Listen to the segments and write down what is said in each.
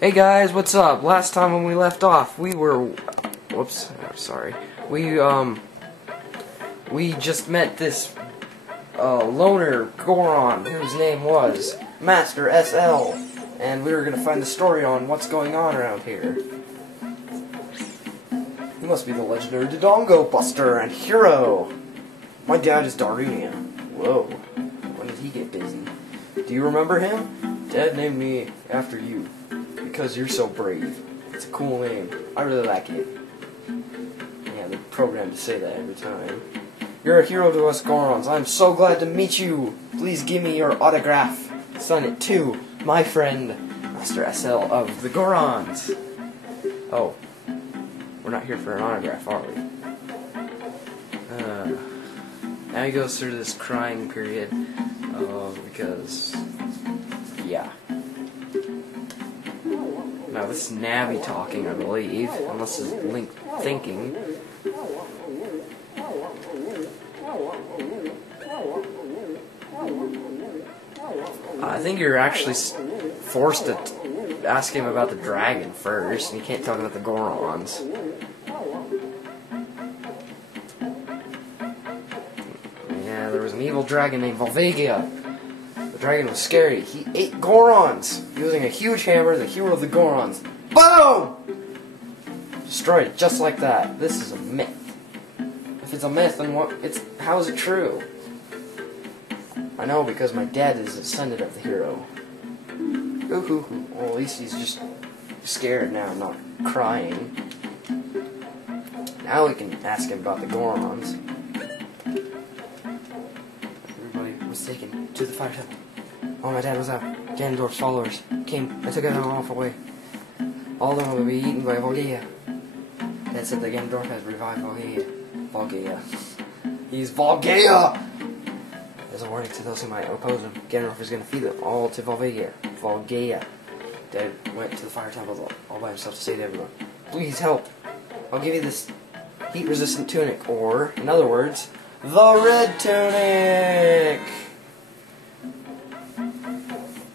Hey guys, what's up? Last time when we left off, we were... Whoops, I'm sorry. We just met this loner goron whose name was Master SL, and we were gonna find the story on what's going on around here. He must be the legendary Dodongo Buster and hero. My dad is Ocarina. Whoa, when did he get busy? Do you remember him? Dad named me after you, because you're so brave. It's a cool name. I really like it. Yeah, they're programmed to say that every time. You're a hero to us Gorons. I'm so glad to meet you. Please give me your autograph. Sign it to my friend, Master SL of the Gorons. Oh, we're not here for an autograph, are we? Now he goes through this crying period, because, yeah. Now this is Navi talking, I believe, unless it's Link thinking. I think you're actually forced to ask him about the dragon first, and you can't talk about the Gorons. Yeah, there was an evil dragon named Volvagia. The dragon was scary. He ate Gorons, using a huge hammer, the hero of the Gorons. Boom! Destroyed it just like that. This is a myth. If it's a myth, then how is it true? I know, because my dad is a descendant of the hero. Ooh. Well, at least he's just scared now, not crying. Now we can ask him about the Gorons. Everybody was taken to the fire temple. Oh, my dad was out. Ganondorf's followers came. I took them off away. All of them will be eaten by Volvagia. Dad said that Ganondorf has revived Volvagia. He's Volvagia! As a warning to those who might oppose him, Ganondorf is going to feed them all to Volvagia. Dad went to the fire temple all by himself to say to everyone, please help. I'll give you this heat-resistant tunic, or, in other words, the red tunic!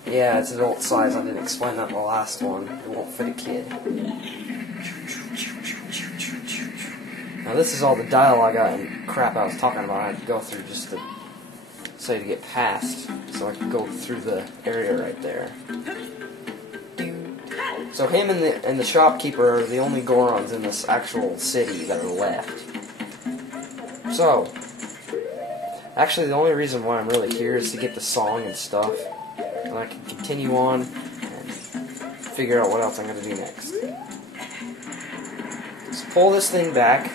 Yeah, it's adult size. I didn't explain that in the last one. It won't fit a kid. Now this is all the dialogue and crap I was talking about. I had to go through just to say to get past, so I could go through the area right there. So him and the shopkeeper are the only Gorons in this actual city that are left. So, actually the only reason why I'm really here is to get the song and stuff, and I can continue on and figure out what else I'm going to do next. Just pull this thing back.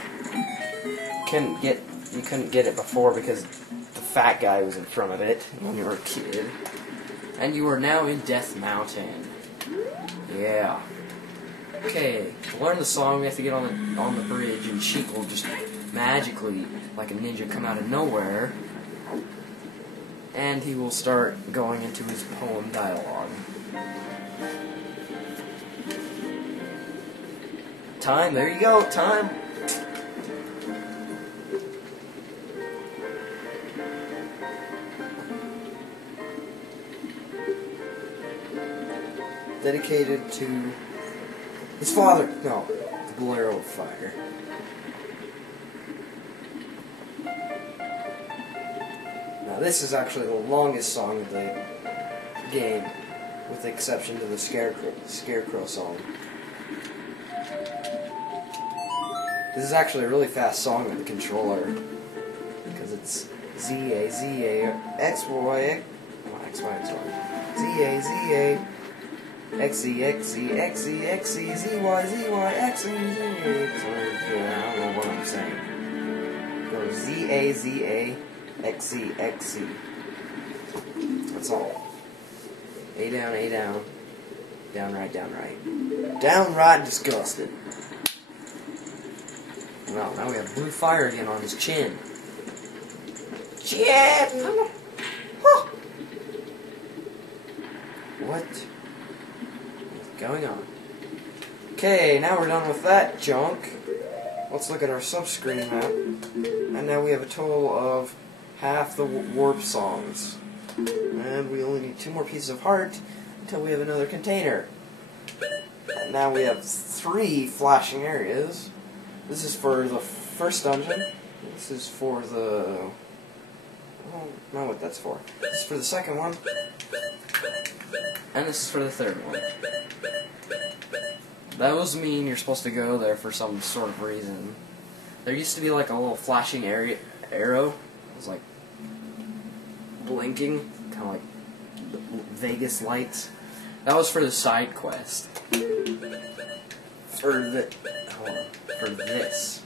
You couldn't get it before because the fat guy was in front of it when you were a kid. And you are now in Death Mountain. Yeah. Okay, to learn the song we have to get on the bridge, and Sheik will just magically, like a ninja, come out of nowhere, and he will start going into his poem dialogue. Time, there you go, time. Dedicated to his father. No, the Bolero of Fire. Now this is actually the longest song of the game, with the exception to the Scarecrow song. This is actually a really fast song with the controller, because it's Z-A-Z-A, X-Y, Z-A-Z-A, X-E, X-E, X-E, X-E, Z-Y, Z-Y, X-E, Z-A, I don't know what I'm saying. Go Z-A-Z-A, X-E, X-E. That's all. A down, A down. Down right, down right. Downright disgusted. Well, now we have blue fire again on his chin. Chin! Huh. What? Going on. Okay, now we're done with that junk. Let's look at our sub-screen map. And now we have a total of half the warp songs. And we only need 2 more pieces of heart until we have another container. Alright, now we have 3 flashing areas. This is for the first dungeon. This is for the... I don't know what that's for. This is for the second one. And this is for the third one. Those mean you're supposed to go there for some sort of reason. There used to be like a little flashing arrow. It was like blinking, kind of like Vegas lights. That was for the side quest. For this.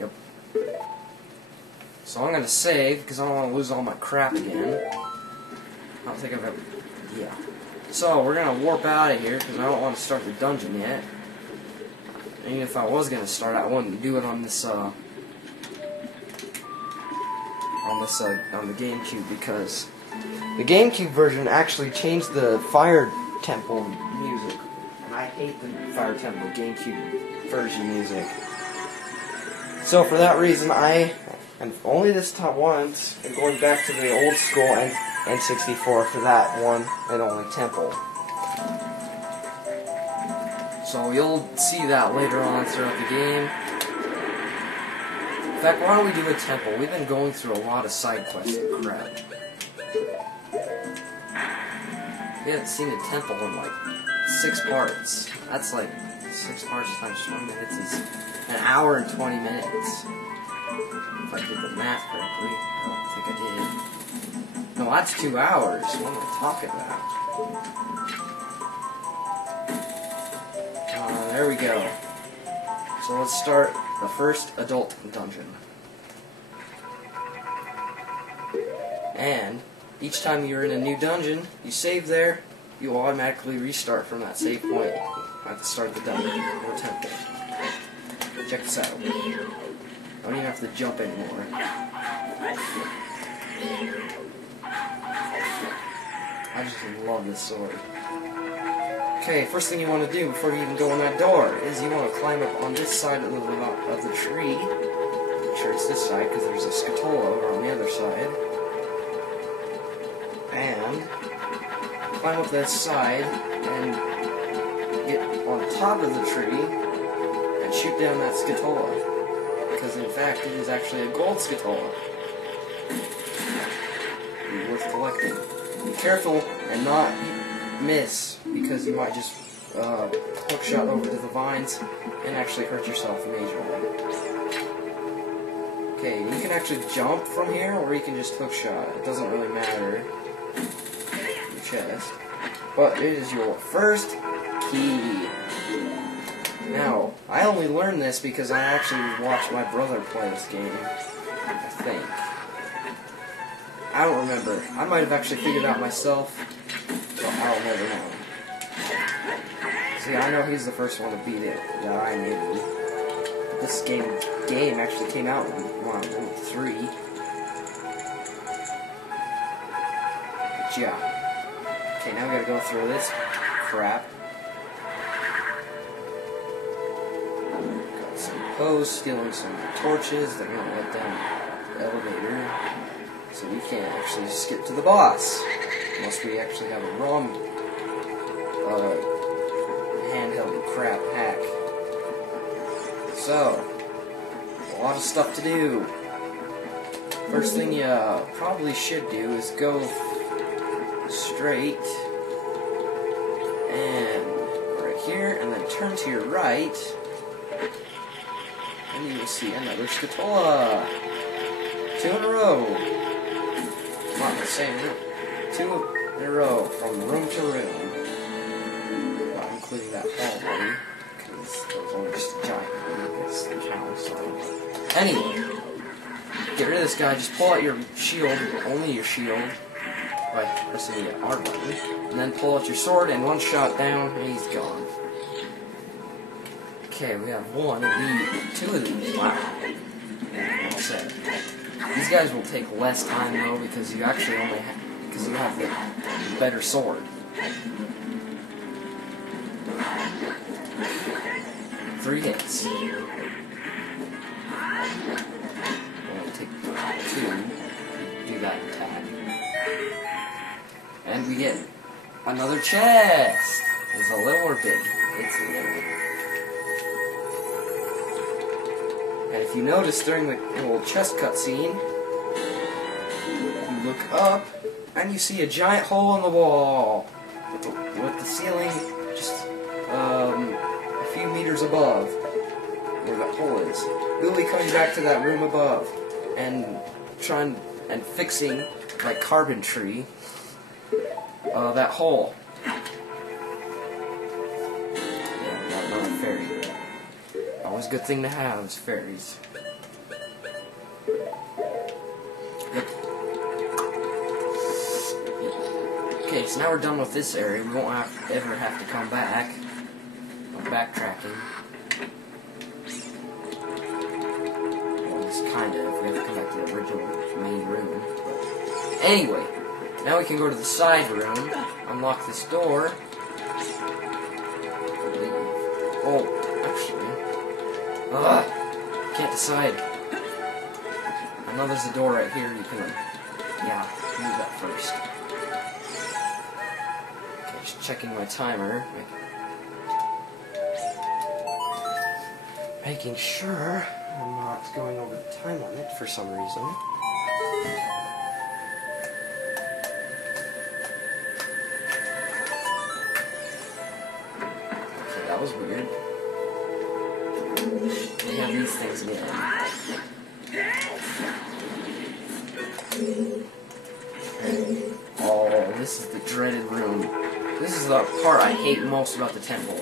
Yep. So I'm gonna save because I don't want to lose all my crap again. I don't think I've ever. Yeah. So we're gonna warp out of here because I don't want to start the dungeon yet. Even if I was gonna start, I wouldn't do it on this on the GameCube because the GameCube version actually changed the Fire Temple music, and I hate the Fire Temple GameCube version music. So for that reason, and only this time once, am going back to the old school N64 for that one and only temple. So you'll see that later on throughout the game. In fact, why don't we do a temple? We've been going through a lot of side quests and crap. We haven't seen a temple in like 6 parts. That's like 6 parts times 20 minutes is an hour and 20 minutes. If I did the math correctly. I don't think I did. No, that's 2 hours. What am I talking about? There we go. So let's start the first adult dungeon. And each time you're in a new dungeon, you save there, you automatically restart from that save point at the start of the dungeon or temple. Check this out. Don't even have to jump anymore. I just love this sword. Okay, first thing you want to do before you even go in that door is you want to climb up on this side of the tree. I'm sure it's this side because there's a scatola over on the other side. And climb up that side and get on top of the tree and shoot down that scatola. Because in fact it is actually a gold scatola. Be worth collecting. Be careful and not miss, because you might just hook shot over to the vines and actually hurt yourself majorly. Okay, you can actually jump from here, or you can just hook shot. It doesn't really matter. Your chest. But it is your first key. Now, I only learned this because I actually watched my brother play this game, I think. I don't remember. I might have actually figured it out myself. I'll never know. See, I know he's the first one to beat it. Yeah, I maybe. This game actually came out in 3. But yeah. Okay, now we gotta go through this crap. Got some posts, stealing some torches. They're gonna let down the elevator. So we can't actually skip to the boss. Unless we actually have a ROM handheld crap hack. So, a lot of stuff to do. First thing you probably should do is go straight and right here, and then turn to your right, and you will see another scatola. 2 in a row. Not the same room. 2 in a row, from room to room. Not including that hallway, because it was only just a giant room. It's the counter, so. Anyway, get rid of this guy. Just pull out your shield, only your shield, by pressing the R button, and then pull out your sword, and 1 shot down, and he's gone. Okay, we have 1 of these, 2 of these. Wow. Yeah, well said. These guys will take less time though, because you actually only because you have the better sword. 3 hits. Only take 2. Do that attack, and we get another chest. There's a little more big. It's little. And if you notice during the little chest cutscene, you look up and you see a giant hole in the wall with the ceiling just a few meters above where that hole is. We'll be coming back to that room above and trying and fixing by carpentry that hole. Yeah, not a fairy. Always a good thing to have is fairies. Yep. Okay, so now we're done with this area. We won't ever have to come back. No backtracking. Well, just kind of. We have to come back to the original main room. But anyway, now we can go to the side room, unlock this door. Oh, actually. Can't decide. I know there's a door right here. You can, yeah, move that first. Okay, just checking my timer. Making sure I'm not going over the time limit for some reason. Okay, that was weird. We have these things again. Oh, this is the dreaded room. This is the part I hate most about the temple.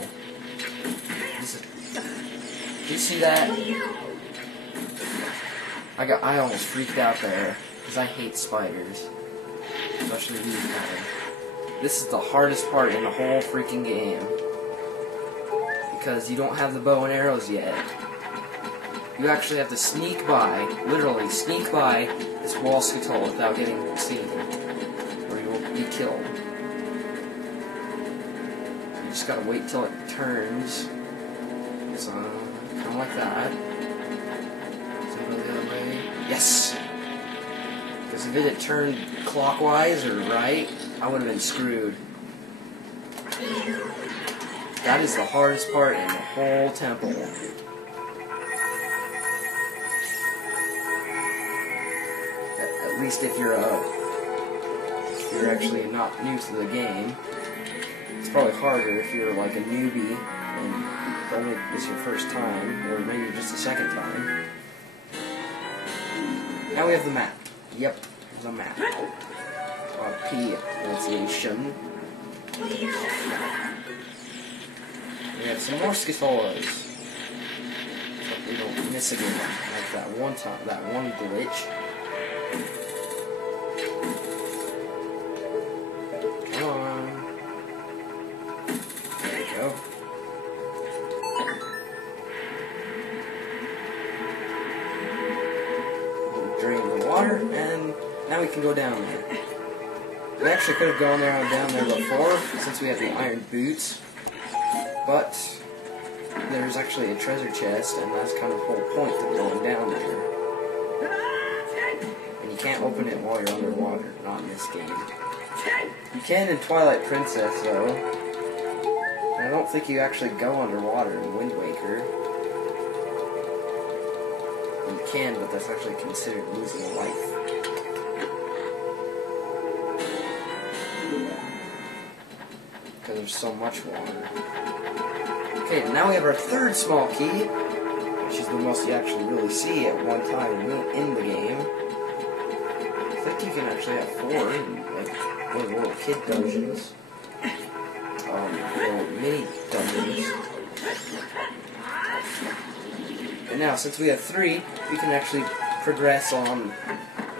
Did you see that? I almost freaked out there because I hate spiders, especially these kind. This is the hardest part in the whole freaking game because you don't have the bow and arrows yet. You actually have to sneak by, literally sneak by this wall skull without getting seen, or you will be killed. You just gotta wait till it turns. So, kind of like that. So go the other way. Yes! Because if it had turned clockwise or right, I would have been screwed. That is the hardest part in the whole temple. At least if you're actually not new to the game. It's probably harder if you're like a newbie and only it's your first time, or maybe just the second time. Now we have the map. Yep, the map. P pronunciation. We have some more Skitholas. But we don't miss again like that one time, that one glitch. Come on. There we go. We'll drain the water, and now we can go down there. We actually could have gone down there before, since we have the iron boots. But there's actually a treasure chest, and that's kind of the whole point of going down there. And you can't open it while you're underwater, not in this game. You can in Twilight Princess, though. And I don't think you actually go underwater in Wind Waker. You can, but that's actually considered losing a life. Because there's so much water. Okay, now we have our third small key, which is the most you actually really see at one time in the game. I think you can actually have 4 in like one of the little kid dungeons. Little mini dungeons. And now, since we have 3, we can actually progress on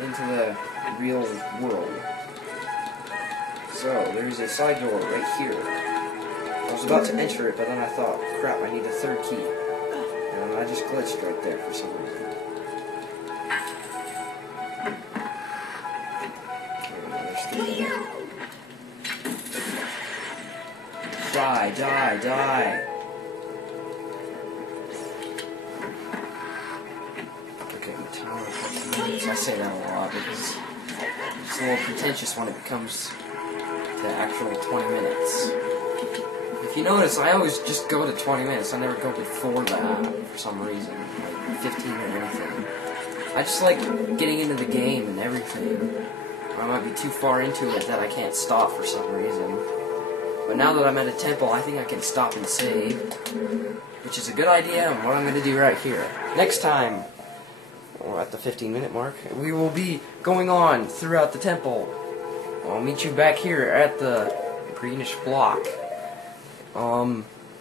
into the real world. So, there's a side door right here. I was about to enter it, but then I thought, crap, I need a third key. And I just glitched right there for some reason. Die, die, die! Okay, my timer for minutes. I say that a lot because it's a little pretentious when it becomes to actual 20 minutes. If you notice, I always just go to 20 minutes. I never go before that for some reason, like 15 or anything. I just like getting into the game and everything. I might be too far into it that I can't stop for some reason. But now that I'm at a temple, I think I can stop and save, which is a good idea, and what I'm going to do right here. Next time, or at the 15-minute mark, we will be going on throughout the temple. I'll meet you back here at the greenish block.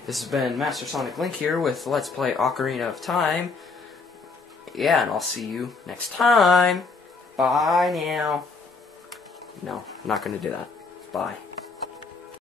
This has been Mastersoniclink here with Let's Play Ocarina of Time. Yeah, and I'll see you next time. Bye now. No, I'm not going to do that. Bye.